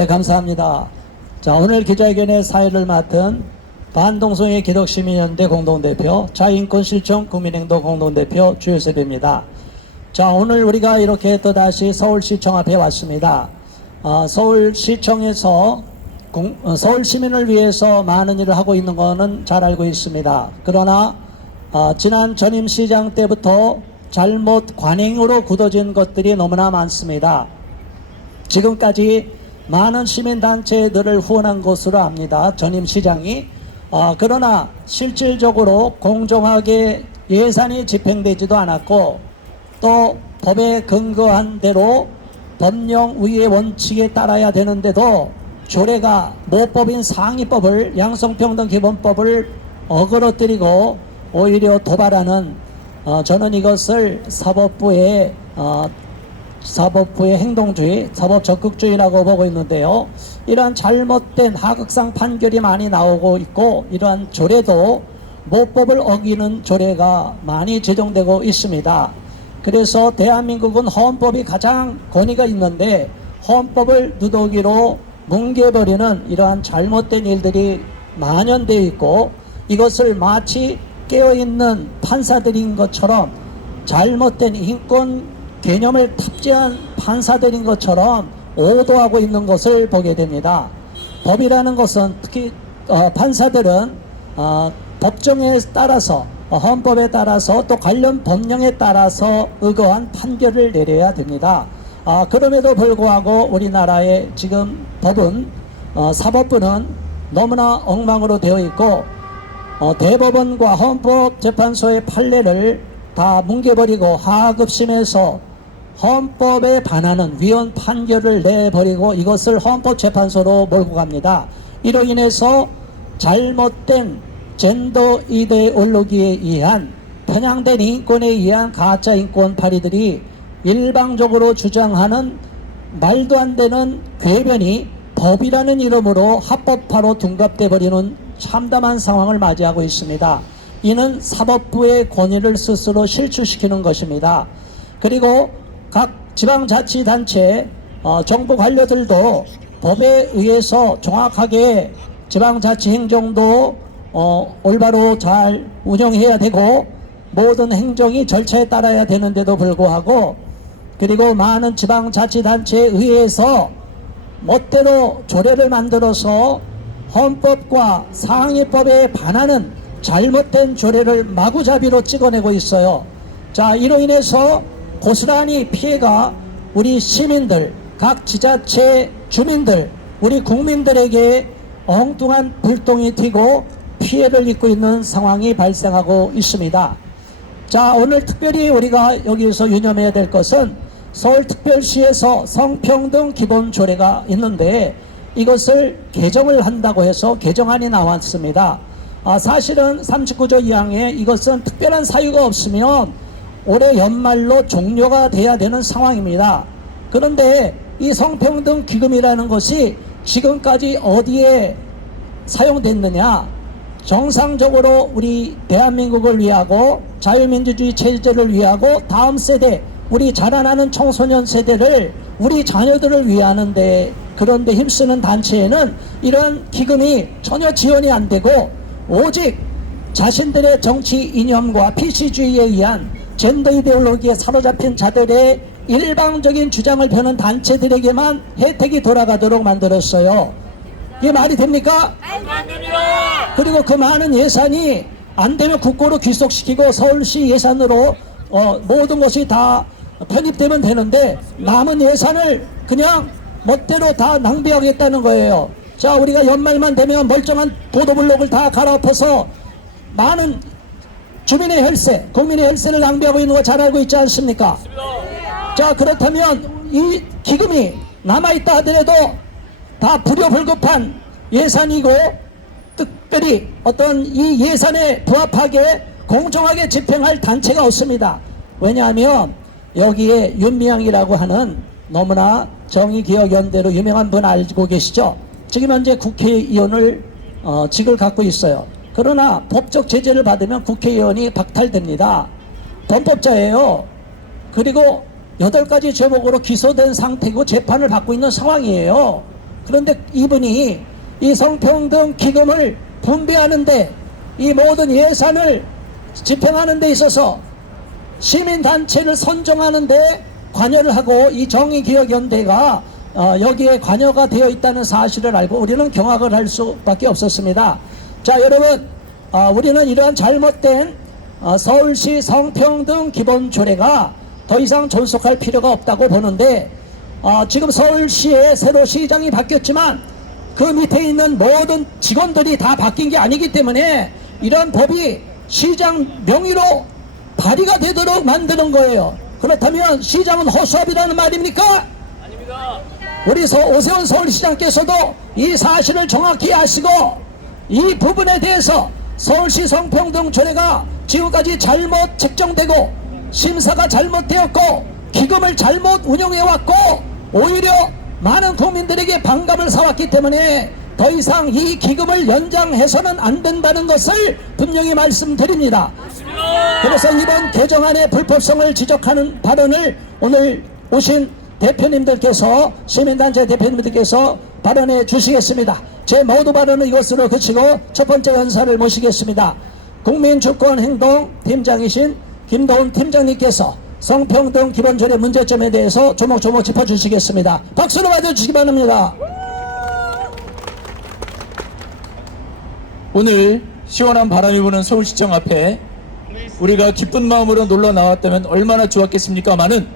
네, 감사합니다. 자, 오늘 기자회견의 사회를 맡은 반동성애 기독시민연대 공동대표, 자유인권실천 국민행동 공동대표 주요셉입니다. 자, 오늘 우리가 이렇게 또다시 서울시청 앞에 왔습니다. 서울시청에서 서울 시민을 위해서 많은 일을 하고 있는 것은 잘 알고 있습니다. 그러나 지난 전임 시장 때부터 잘못 관행으로 굳어진 것들이 너무나 많습니다. 지금까지 많은 시민단체들을 후원한 것으로 압니다. 전임 시장이. 그러나 실질적으로 공정하게 예산이 집행되지도 않았고, 또 법에 근거한 대로 법령 우위의 원칙에 따라야 되는데도 조례가 모법인 상위법을, 양성평등기본법을 어그러뜨리고 오히려 도발하는, 저는 이것을 사법부의 행동주의, 사법 적극주의라고 보고 있는데요. 이러한 잘못된 하극상 판결이 많이 나오고 있고, 이러한 조례도 모법을 어기는 조례가 많이 제정되고 있습니다. 그래서 대한민국은 헌법이 가장 권위가 있는데 헌법을 누더기로 뭉개버리는 이러한 잘못된 일들이 만연되어 있고, 이것을 마치 깨어있는 판사들인 것처럼, 잘못된 인권 개념을 탑재한 판사들인 것처럼 오도하고 있는 것을 보게 됩니다. 법이라는 것은, 특히 판사들은 법정에 따라서, 헌법에 따라서, 또 관련 법령에 따라서 의거한 판결을 내려야 됩니다. 그럼에도 불구하고 우리나라의 지금 법은, 사법부는 너무나 엉망으로 되어 있고, 대법원과 헌법재판소의 판례를 다 뭉개버리고 하급심에서 헌법에 반하는 위헌 판결을 내버리고 이것을 헌법재판소로 몰고 갑니다. 이로 인해서 잘못된 젠더 이데올로기에 의한, 편향된 인권에 의한 가짜 인권 파리들이 일방적으로 주장하는 말도 안 되는 궤변이 법이라는 이름으로 합법화로 둔갑돼 버리는 참담한 상황을 맞이하고 있습니다. 이는 사법부의 권위를 스스로 실추시키는 것입니다. 그리고 각 지방자치단체, 정부 관료들도 법에 의해서 정확하게 지방자치 행정도 올바로 잘 운영해야 되고, 모든 행정이 절차에 따라야 되는데도 불구하고, 그리고 많은 지방자치단체에 의해서 멋대로 조례를 만들어서 헌법과 상위법에 반하는 잘못된 조례를 마구잡이로 찍어내고 있어요. 자, 이로 인해서 고스란히 피해가 우리 시민들, 각 지자체 주민들, 우리 국민들에게 엉뚱한 불똥이 튀고 피해를 입고 있는 상황이 발생하고 있습니다. 자, 오늘 특별히 우리가 여기서 유념해야 될 것은 서울특별시에서 성평등 기본조례가 있는데, 이것을 개정을 한다고 해서 개정안이 나왔습니다. 사실은 39조 2항에 이것은 특별한 사유가 없으면 올해 연말로 종료가 돼야 되는 상황입니다. 그런데 이 성평등 기금이라는 것이 지금까지 어디에 사용됐느냐? 정상적으로 우리 대한민국을 위하고 자유민주주의 체제를 위하고 다음 세대, 우리 자라나는 청소년 세대를, 우리 자녀들을 위하는데, 그런데 힘쓰는 단체에는 이런 기금이 전혀 지원이 안 되고, 오직 자신들의 정치 이념과 PC주의에 의한 젠더 이데올로기에 사로잡힌 자들의 일방적인 주장을 펴는 단체들에게만 혜택이 돌아가도록 만들었어요. 이게 말이 됩니까? 안 됩니다. 그리고 그 많은 예산이 안 되면 국고로 귀속시키고 서울시 예산으로 모든 것이 다 편입되면 되는데, 남은 예산을 그냥 멋대로 다 낭비하겠다는 거예요. 자, 우리가 연말만 되면 멀쩡한 보도블록을 다 갈아엎어서 많은 주민의 혈세, 국민의 혈세를 낭비하고 있는 거 잘 알고 있지 않습니까? 자, 그렇다면 이 기금이 남아있다 하더라도 다 불효불급한 예산이고, 특별히 어떤 이 예산에 부합하게 공정하게 집행할 단체가 없습니다. 왜냐하면 여기에 윤미향이라고 하는 너무나 정의기억연대로 유명한 분 알고 계시죠? 지금 현재 국회의원을 직을 갖고 있어요. 그러나 법적 제재를 받으면 국회의원이 박탈됩니다. 범법자예요. 그리고 8가지 죄목으로 기소된 상태고 재판을 받고 있는 상황이에요. 그런데 이분이 이 성평등 기금을 분배하는데 이 모든 예산을 집행하는 데 있어서 시민단체를 선정하는데 관여를 하고 이 정의기억연대가 여기에 관여가 되어 있다는 사실을 알고 우리는 경악을 할 수밖에 없었습니다. 자, 여러분, 우리는 이러한 잘못된 서울시 성평등 기본조례가 더 이상 존속할 필요가 없다고 보는데, 지금 서울시에 새로 시장이 바뀌었지만 그 밑에 있는 모든 직원들이 다 바뀐 게 아니기 때문에 이런 법이 시장 명의로 발의가 되도록 만드는 거예요. 그렇다면 시장은 허수아비라는 말입니까? 아닙니다. 우리 오세훈 서울시장께서도 이 사실을 정확히 아시고 이 부분에 대해서 서울시 성평등조례가 지금까지 잘못 책정되고 심사가 잘못되었고 기금을 잘못 운영해왔고 오히려 많은 국민들에게 반감을 사왔기 때문에 더 이상 이 기금을 연장해서는 안 된다는 것을 분명히 말씀드립니다. 그래서 이번 개정안의 불법성을 지적하는 발언을 오늘 오신 대표님들께서, 시민단체 대표님들께서 발언해 주시겠습니다. 제 모두 발언은 이것으로 그치고 첫 번째 연사를 모시겠습니다. 국민주권행동 팀장이신 김도훈 팀장님께서 성평등 기본조례 문제점에 대해서 조목조목 짚어주시겠습니다. 박수로 맞아주시기 바랍니다. 오늘 시원한 바람이 부는 서울시청 앞에 우리가 기쁜 마음으로 놀러 나왔다면 얼마나 좋았겠습니까마는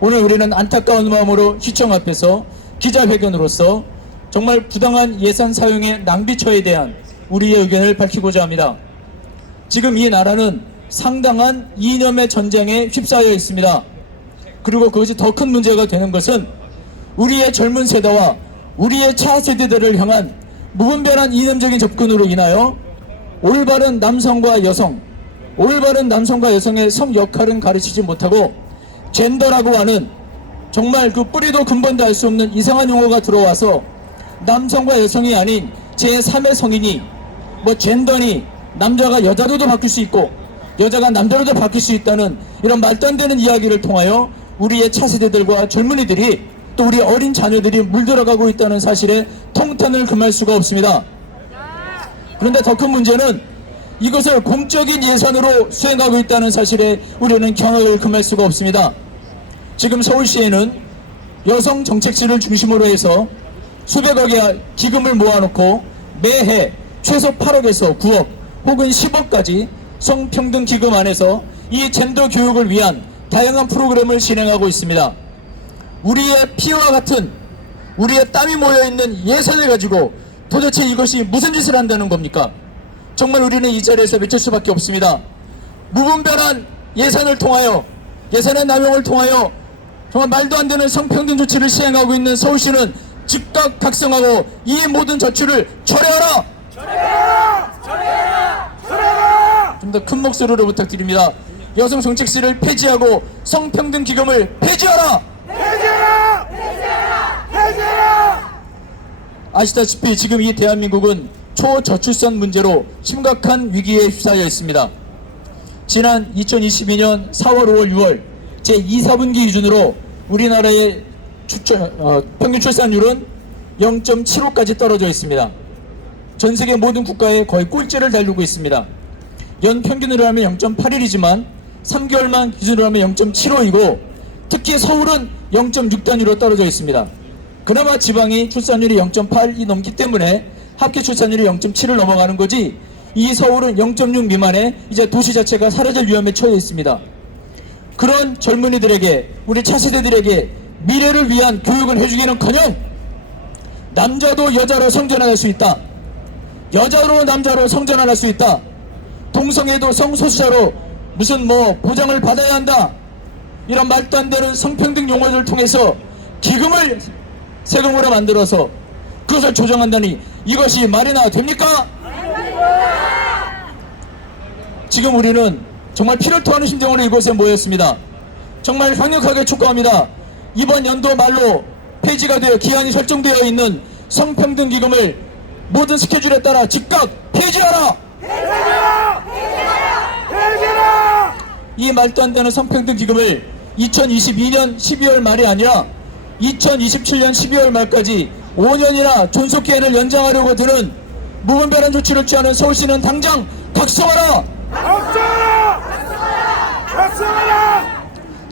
오늘 우리는 안타까운 마음으로 시청 앞에서 기자회견으로서 정말 부당한 예산 사용의 낭비처에 대한 우리의 의견을 밝히고자 합니다. 지금 이 나라는 상당한 이념의 전쟁에 휩싸여 있습니다. 그리고 그것이 더 큰 문제가 되는 것은 우리의 젊은 세대와 우리의 차세대들을 향한 무분별한 이념적인 접근으로 인하여 올바른 남성과 여성, 올바른 남성과 여성의 성 역할은 가르치지 못하고 젠더라고 하는 정말 그 뿌리도 근본도 알 수 없는 이상한 용어가 들어와서 남성과 여성이 아닌 제3의 성인이 뭐 젠더니 남자가 여자로도 바뀔 수 있고 여자가 남자로도 바뀔 수 있다는 이런 말도 안 되는 이야기를 통하여 우리의 차세대들과 젊은이들이 또 우리 어린 자녀들이 물들어가고 있다는 사실에 통탄을 금할 수가 없습니다. 그런데 더 큰 문제는 이것을 공적인 예산으로 수행하고 있다는 사실에 우리는 경악을 금할 수가 없습니다. 지금 서울시에는 여성 정책실을 중심으로 해서 수백억의 기금을 모아놓고 매해 최소 8억에서 9억 혹은 10억까지 성평등 기금 안에서 이 젠더 교육을 위한 다양한 프로그램을 진행하고 있습니다. 우리의 피와 같은 우리의 땀이 모여있는 예산을 가지고 도대체 이것이 무슨 짓을 한다는 겁니까? 정말 우리는 이 자리에서 외칠 수밖에 없습니다. 무분별한 예산을 통하여 예산의 남용을 통하여 정말 말도 안 되는 성평등 조치를 시행하고 있는 서울시는 즉각 각성하고 이 모든 저출을 철회하라! 좀 더 큰 목소리로 부탁드립니다. 여성 정책실을 폐지하고 성평등 기금을 폐지하라! 아시다시피 지금 이 대한민국은 초저출산 문제로 심각한 위기에 휩싸여 있습니다. 지난 2022년 4월, 5월, 6월 제2, 4분기 기준으로 우리나라의 평균 출산율은 0.75까지 떨어져 있습니다. 전 세계 모든 국가에 거의 꼴찌를 달리고 있습니다. 연 평균으로 하면 0.81이지만 3개월만 기준으로 하면 0.75이고 특히 서울은 0.6 단위로 떨어져 있습니다. 그나마 지방이 출산율이 0.8이 넘기 때문에 합계 출산율이 0.7을 넘어가는 거지 이 서울은 0.6 미만에 이제 도시 자체가 사라질 위험에 처해 있습니다. 그런 젊은이들에게 우리 차세대들에게 미래를 위한 교육을 해주기는커녕 남자도 여자로 성전환할 수 있다. 여자로 남자로 성전환할 수 있다. 동성애도 성소수자로 무슨 보장을 받아야 한다. 이런 말도 안 되는 성평등 용어를 통해서 기금을 세금으로 만들어서 그것을 조정한다니 이것이 말이나 됩니까? 지금 우리는 정말 피를 토하는 심정으로 이곳에 모였습니다. 정말 강력하게 촉구합니다. 이번 연도 말로 폐지가 되어 기한이 설정되어 있는 성평등 기금을 모든 스케줄에 따라 즉각 폐지하라! 이 말도 안 되는 성평등 기금을 2022년 12월 말이 아니라 2027년 12월 말까지 5년이나 존속기한을 연장하려고 드는 무분별한 조치를 취하는 서울시는 당장 각성하라! 각성하라!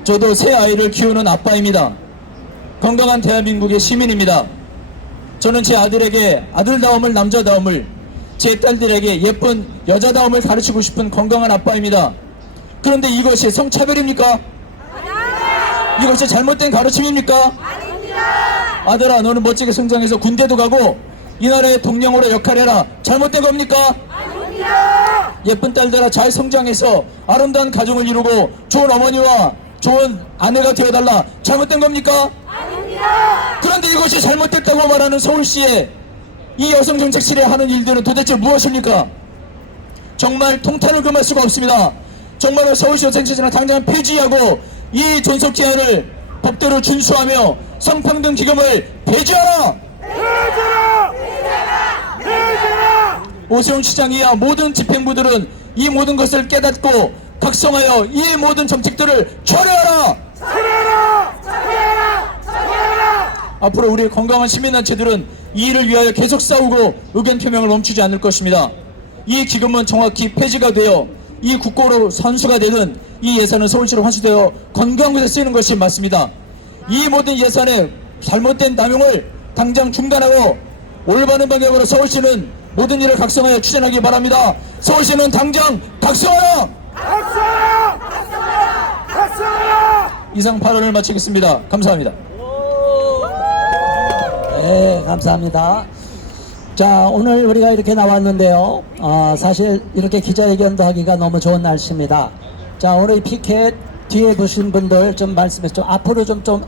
저도 새 아이를 키우는 아빠입니다. 건강한 대한민국의 시민입니다. 저는 제 아들에게 아들다움을, 남자다움을, 제 딸들에게 예쁜 여자다움을 가르치고 싶은 건강한 아빠입니다. 그런데 이것이 성차별입니까? 이것이 잘못된 가르침입니까? 아들아, 너는 멋지게 성장해서 군대도 가고 이 나라의 동령으로 역할해라. 잘못된 겁니까? 예쁜 딸들아, 잘 성장해서 아름다운 가정을 이루고 좋은 어머니와 좋은 아내가 되어달라. 잘못된 겁니까? 그런데 이것이 잘못됐다고 말하는 서울시의 이 여성정책실에 하는 일들은 도대체 무엇입니까? 정말 통탄을 금할 수가 없습니다. 정말로 서울시 여성정책실은 당장 폐지하고 이 존속기한을 법대로 준수하며 성평등 기금을 폐지하라! 오세훈 시장이야 모든 집행부들은 이 모든 것을 깨닫고 각성하여 이 모든 정책들을 철회하라! 앞으로 우리 건강한 시민단체들은 이 일을 위하여 계속 싸우고 의견 표명을 멈추지 않을 것입니다. 이 기금은 정확히 폐지가 되어 이 국고로 선수가 되는 이 예산은 서울시로 환수되어 건강한 곳에 쓰이는 것이 맞습니다. 이 모든 예산의 잘못된 남용을 당장 중단하고 올바른 방향으로 서울시는 모든 일을 각성하여 추진하기 바랍니다. 서울시는 당장 각성하라! 이상 발언을 마치겠습니다. 감사합니다. 네, 감사합니다. 자, 오늘 우리가 이렇게 나왔는데요. 사실 이렇게 기자회견도 하기가 너무 좋은 날씨입니다. 자, 오늘 이 피켓 뒤에 보신 분들 좀 말씀해 좀 앞으로 좀 가까이